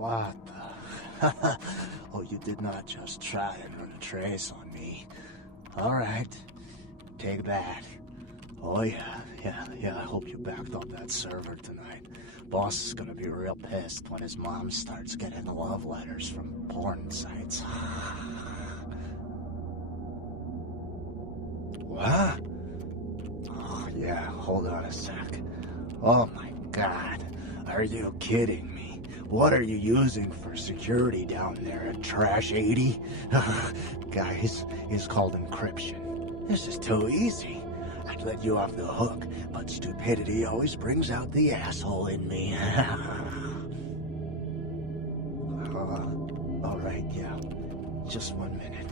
What the? Oh, you did not just try and run a trace on me. All right, take that. Oh yeah, I hope you backed up that server tonight. Boss is gonna be real pissed when his mom starts getting love letters from porn sites. What? Oh yeah, hold on a sec. Oh my God, are you kidding me? What are you using for security down there at Trash 80? Guys, it's called encryption. This is too easy. I'd let you off the hook, but stupidity always brings out the asshole in me. All right, yeah. Just 1 minute.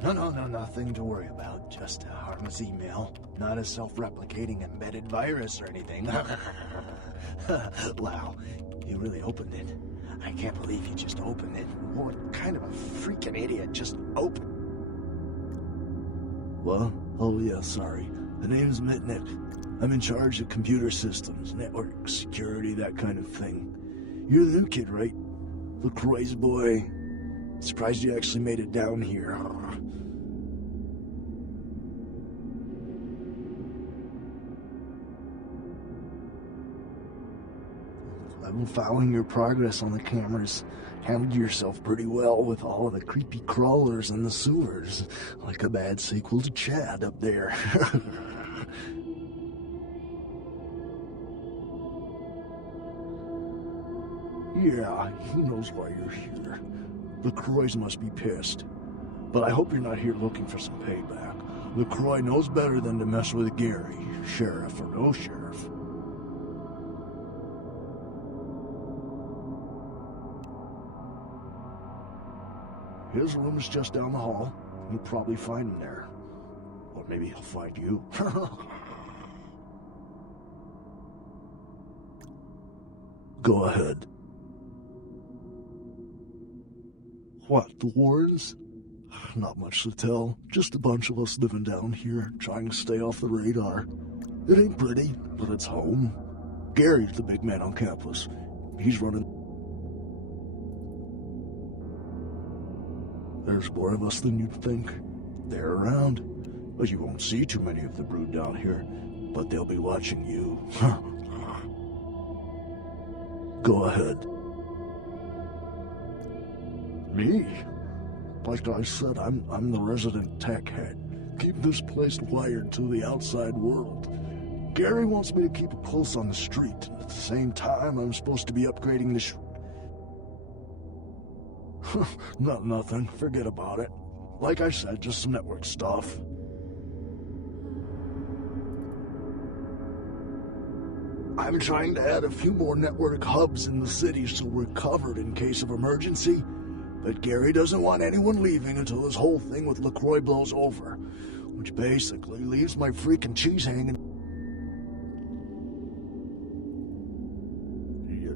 No, nothing to worry about. Just a harmless email. Not a self-replicating embedded virus or anything. Wow, you really opened it. I can't believe you just opened it. What kind of a freaking idiot just opened? What? Oh yeah, sorry. The name's Mitnick. I'm in charge of computer systems, network security, that kind of thing. You're the new kid, right? LaCroix's boy. Surprised you actually made it down here. I've been following your progress on the cameras. Handled yourself pretty well with all of the creepy crawlers in the sewers. Like a bad sequel to Chad up there. Yeah, he knows why you're here. LaCroix must be pissed. But I hope you're not here looking for some payback. LaCroix knows better than to mess with Gary, sheriff or no sheriff. His room is just down the hall. You'll probably find him there. Or maybe he'll find you. Go ahead. What, the Warrens? Not much to tell. Just a bunch of us living down here, trying to stay off the radar. It ain't pretty, but it's home. Gary's the big man on campus. He's running. There's more of us than you'd think. They're around. But you won't see too many of the brood down here. But they'll be watching you. Go ahead. Me? Like I said, I'm the resident tech head. Keep this place wired to the outside world. Gary wants me to keep it close on the street. At the same time, I'm supposed to be upgrading the Nothing. Forget about it. Like I said, just some network stuff. I'm trying to add a few more network hubs in the city so we're covered in case of emergency. But Gary doesn't want anyone leaving until this whole thing with LaCroix blows over. Which basically leaves my freaking cheese hanging.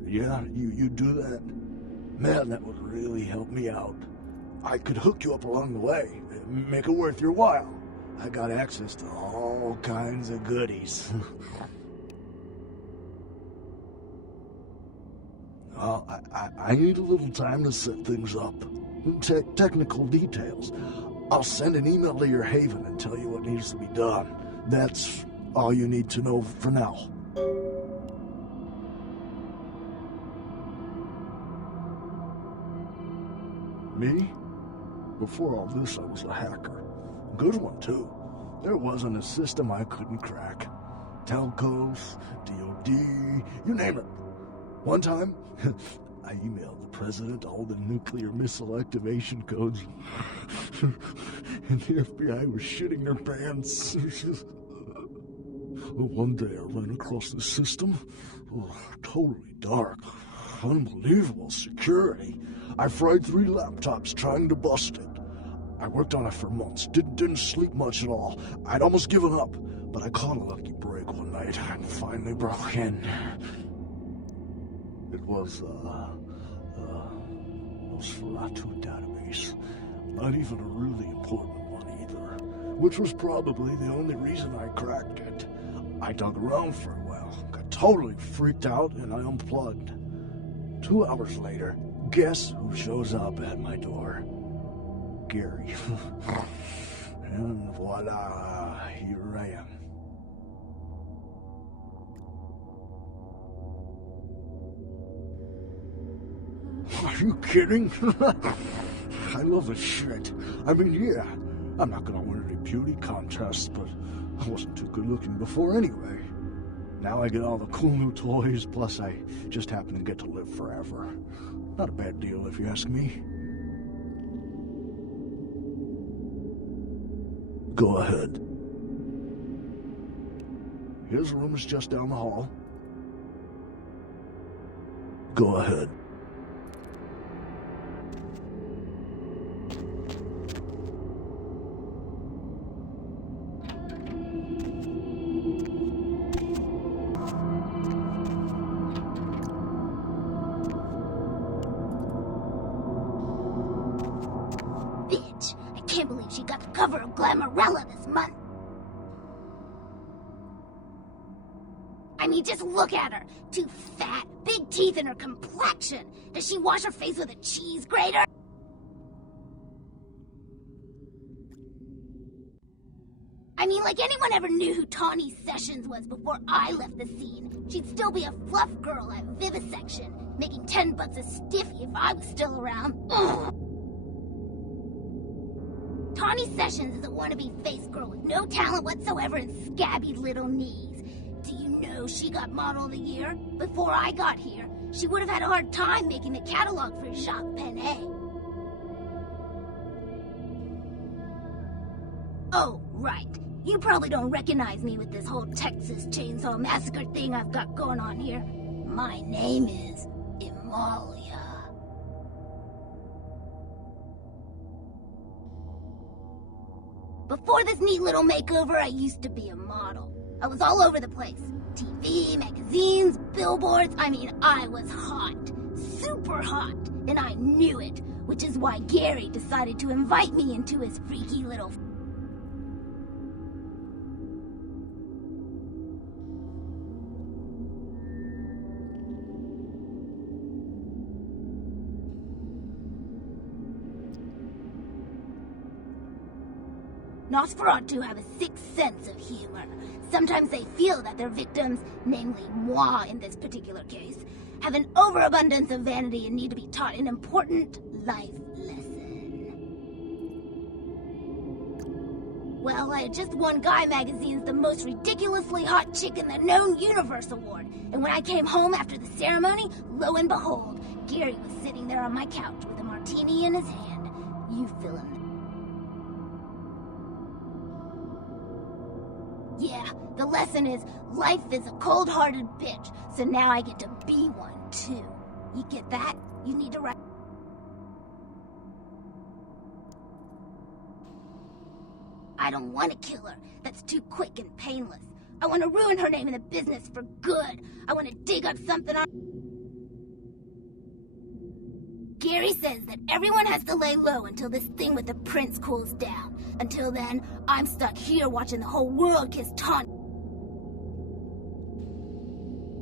Yeah, you do that? Man, that would really help me out. I could hook you up along the way, make it worth your while. I got access to all kinds of goodies. Well, I need a little time to set things up. Technical details. I'll send an email to your haven and tell you what needs to be done. That's all you need to know for now. Me? Before all this, I was a hacker. Good one, too. There wasn't a system I couldn't crack. Telcos, DOD, you name it. One time, I emailed the president all the nuclear missile activation codes. And the FBI was shitting their pants. One day I ran across the system. Totally dark. Unbelievable security. I fried 3 laptops trying to bust it. I worked on it for months. Didn't sleep much at all. I'd almost given up. But I caught a lucky break one night and finally broke in. It was, Nosferatu database. Not even a really important one either. Which was probably the only reason I cracked it. I dug around for a while, got totally freaked out, and I unplugged. 2 hours later, guess who shows up at my door? Gary. And voila, here I am. Are you kidding? I love this shit. I mean, yeah, I'm not gonna win any beauty contests, but I wasn't too good looking before anyway. Now I get all the cool new toys, plus I just happen to get to live forever. Not a bad deal if you ask me. Go ahead. His room is just down the hall. Go ahead. Bitch, I can't believe she got the cover of Glamourella this month. I mean, just look at her. Too fat, big teeth, and her complexion. Does she wash her face with a cheese grater? I mean, like anyone ever knew who Tawny Sessions was before I left the scene. She'd still be a fluff girl at Vivisection, making $10 a stiffy if I was still around. Ugh. Tawny Sessions is a wannabe face girl with no talent whatsoever and scabby little knees. Do you know she got Model of the Year? Before I got here, she would have had a hard time making the catalog for Jacques Penet. Oh, right. You probably don't recognize me with this whole Texas Chainsaw Massacre thing I've got going on here. My name is Amalia. Before this neat little makeover, I used to be a model. I was all over the place. TV, magazines, billboards. I mean, I was hot. Super hot. And I knew it, which is why Gary decided to invite me into his freaky little... Nosferatu have a sixth sense of humor. Sometimes they feel that their victims, namely moi in this particular case, have an overabundance of vanity and need to be taught an important life lesson. Well, I had just won Guy Magazine's The Most Ridiculously Hot Chick in the Known Universe Award, and when I came home after the ceremony, lo and behold, Gary was sitting there on my couch with a martini in his hand. You fill in the... Yeah, the lesson is, life is a cold-hearted bitch, so now I get to be one, too. You get that? You need to write... I don't want to kill her. That's too quick and painless. I want to ruin her name in the business for good. I want to dig up something on... Gary says that everyone has to lay low until this thing with the prince cools down. Until then, I'm stuck here watching the whole world kiss Tawny.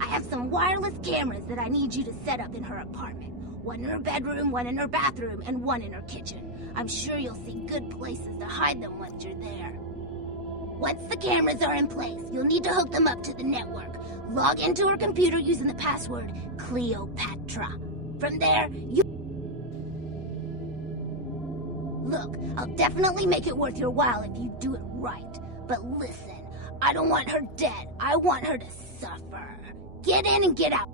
I have some wireless cameras that I need you to set up in her apartment. One in her bedroom, one in her bathroom, and one in her kitchen. I'm sure you'll see good places to hide them once you're there. Once the cameras are in place, you'll need to hook them up to the network. Log into her computer using the password Cleopatra. From there, you... Look, I'll definitely make it worth your while if you do it right. But listen, I don't want her dead. I want her to suffer. Get in and get out.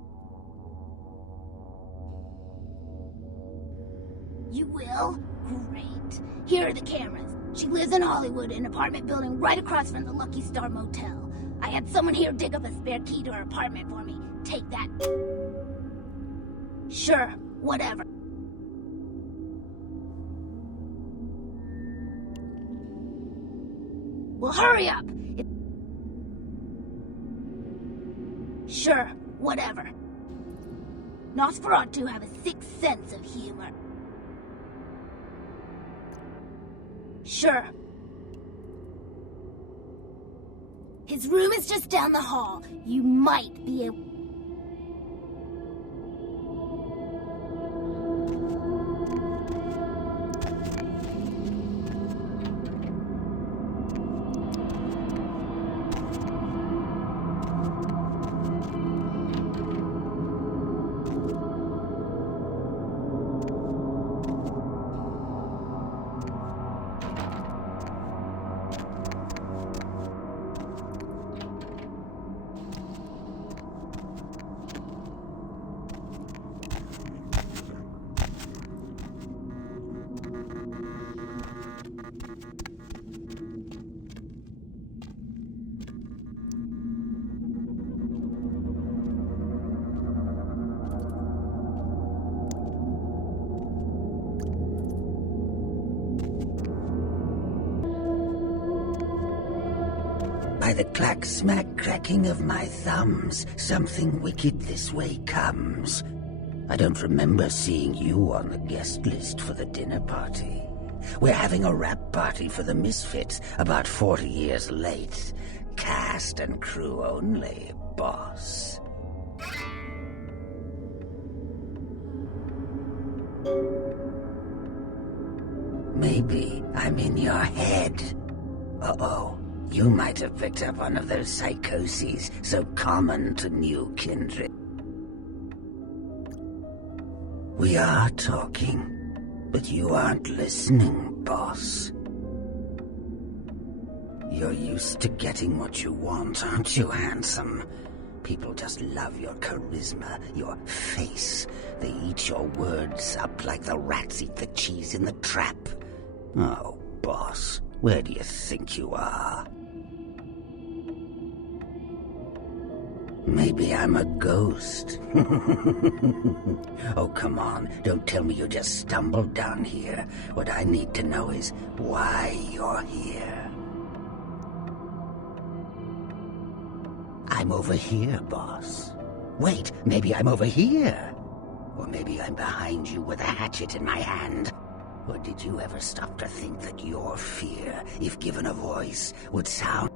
You will? Great. Here are the cameras. She lives in Hollywood, an apartment building right across from the Lucky Star Motel. I had someone here dig up a spare key to her apartment for me. Take that. Sure, whatever. Well, hurry up! Sure, whatever. Nosferatu have a sixth sense of humor. Sure. His room is just down the hall. You might be able... By the clack-smack cracking of my thumbs, something wicked this way comes. I don't remember seeing you on the guest list for the dinner party. We're having a wrap party for the Misfits, about 40 years late. Cast and crew only, boss. Maybe I'm in your head. Uh-oh. You might have picked up one of those psychoses so common to new kindred. We are talking, but you aren't listening, boss. You're used to getting what you want, aren't you, handsome? People just love your charisma, your face. They eat your words up like the rats eat the cheese in the trap. Oh, boss, where do you think you are? Maybe I'm a ghost. Oh, come on. Don't tell me you just stumbled down here. What I need to know is why you're here. I'm over here, boss. Wait, maybe I'm over here. Or maybe I'm behind you with a hatchet in my hand. Or did you ever stop to think that your fear, if given a voice, would sound...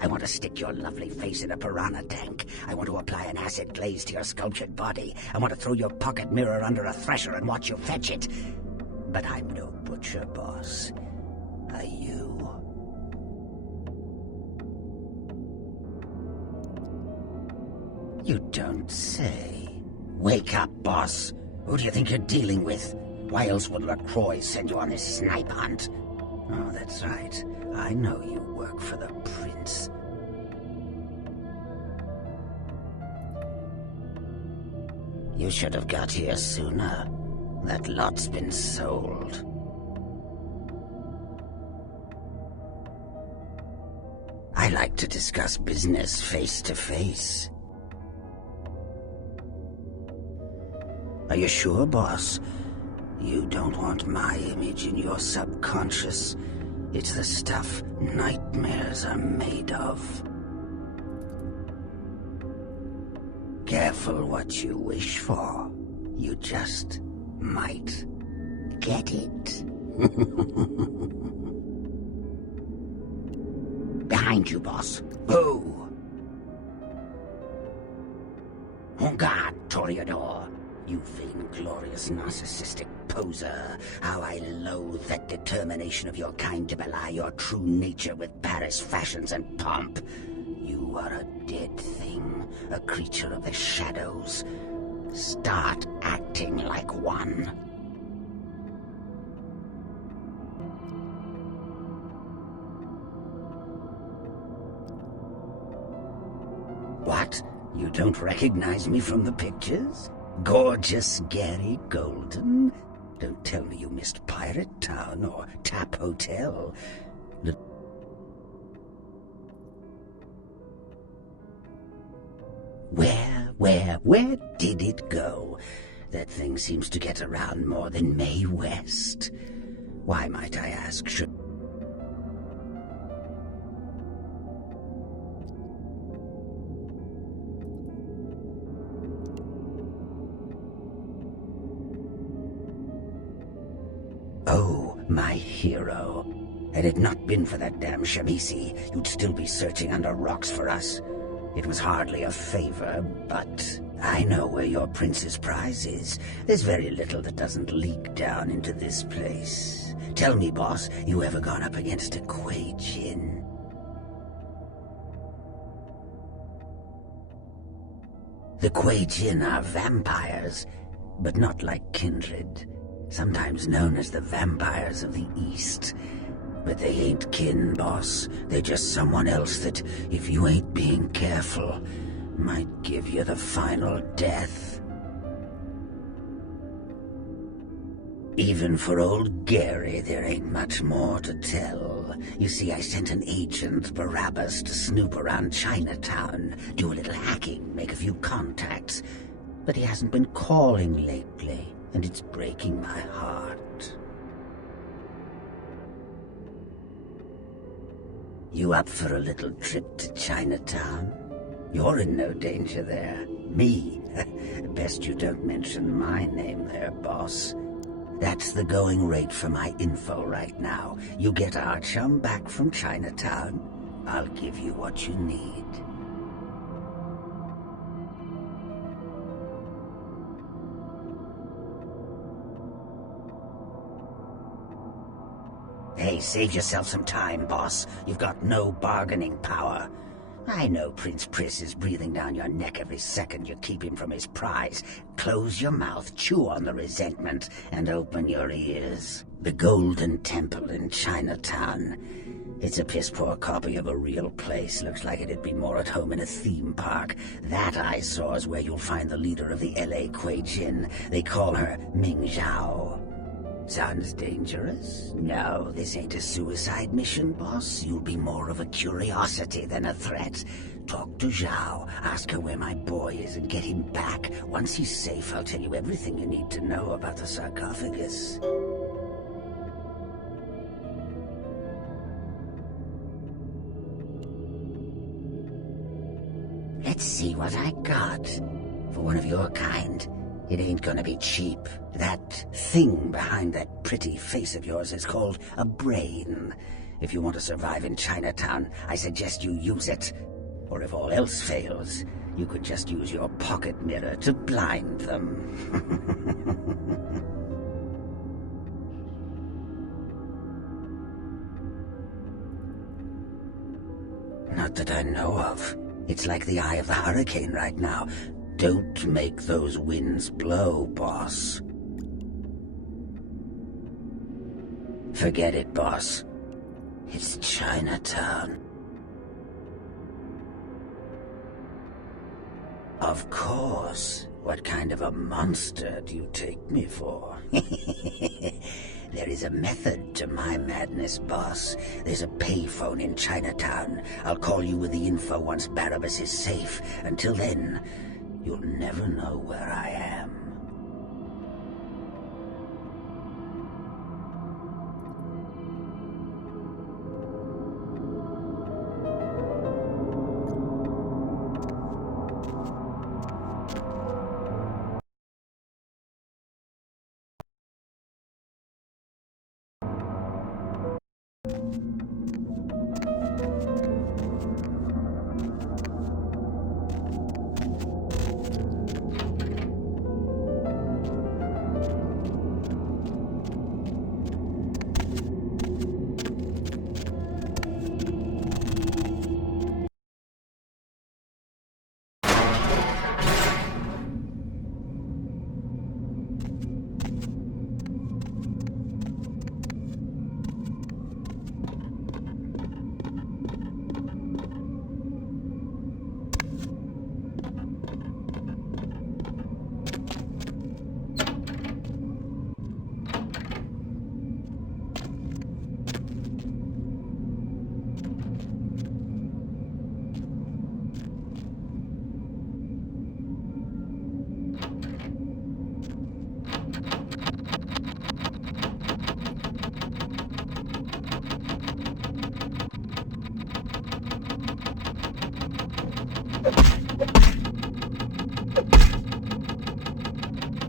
I want to stick your lovely face in a piranha tank. I want to apply an acid glaze to your sculptured body. I want to throw your pocket mirror under a thresher and watch you fetch it. But I'm no butcher, boss. Are you? You don't say. Wake up, boss. Who do you think you're dealing with? Why else would LaCroix send you on this snipe hunt? Oh, that's right. I know you work for the prince. You should have got here sooner. That lot's been sold. I like to discuss business face to face. Are you sure, boss? You don't want my image in your subconscious. It's the stuff nightmares are made of. Careful what you wish for. You just might get it. Behind you, boss. Who? En garde, Toreador. You vain-glorious, narcissistic poser. How I loathe that determination of your kind to belie your true nature with Paris fashions and pomp. You are a dead thing, a creature of the shadows. Start acting like one. What? You don't recognize me from the pictures? Gorgeous Gary Golden? Don't tell me you missed Pirate Town or Tap Hotel. Where did it go? That thing seems to get around more than Mae West. Why, might I ask, should... Oh, my hero. Had it not been for that damn Tzimisce, you'd still be searching under rocks for us. It was hardly a favor, but I know where your prince's prize is. There's very little that doesn't leak down into this place. Tell me, boss, you ever gone up against a Kuei Jin? The Kuei Jin are vampires, but not like kindred. Sometimes known as the vampires of the East. But they ain't kin, boss. They're just someone else that, if you ain't being careful, might give you the final death. Even for old Gary, there ain't much more to tell. You see, I sent an agent, Barabbas, to snoop around Chinatown, do a little hacking, make a few contacts. But he hasn't been calling lately. and it's breaking my heart. You up for a little trip to Chinatown? You're in no danger there. Me? Best you don't mention my name there, boss. That's the going rate for my info right now. You get our chum back from Chinatown, I'll give you what you need. Hey, save yourself some time, boss. You've got no bargaining power. I know Prince Priss is breathing down your neck every second you keep him from his prize. Close your mouth, chew on the resentment, and open your ears. The Golden Temple in Chinatown. It's a piss-poor copy of a real place. Looks like it'd be more at home in a theme park. That I saw is where you'll find the leader of the L.A. Kuei Jin. They call her Ming Zhao. Sounds dangerous? No, this ain't a suicide mission, boss. You'll be more of a curiosity than a threat. Talk to Zhao, ask her where my boy is, and get him back. Once he's safe, I'll tell you everything you need to know about the sarcophagus. Let's see what I got. For one of your kind, it ain't gonna be cheap. That thing behind that pretty face of yours is called a brain. If you want to survive in Chinatown, I suggest you use it. Or if all else fails, you could just use your pocket mirror to blind them. Not that I know of. It's like the eye of the hurricane right now. Don't make those winds blow, boss. Forget it, boss. It's Chinatown. Of course. What kind of a monster do you take me for? There is a method to my madness, boss. There's a payphone in Chinatown. I'll call you with the info once Barabbas is safe. Until then, you'll never know where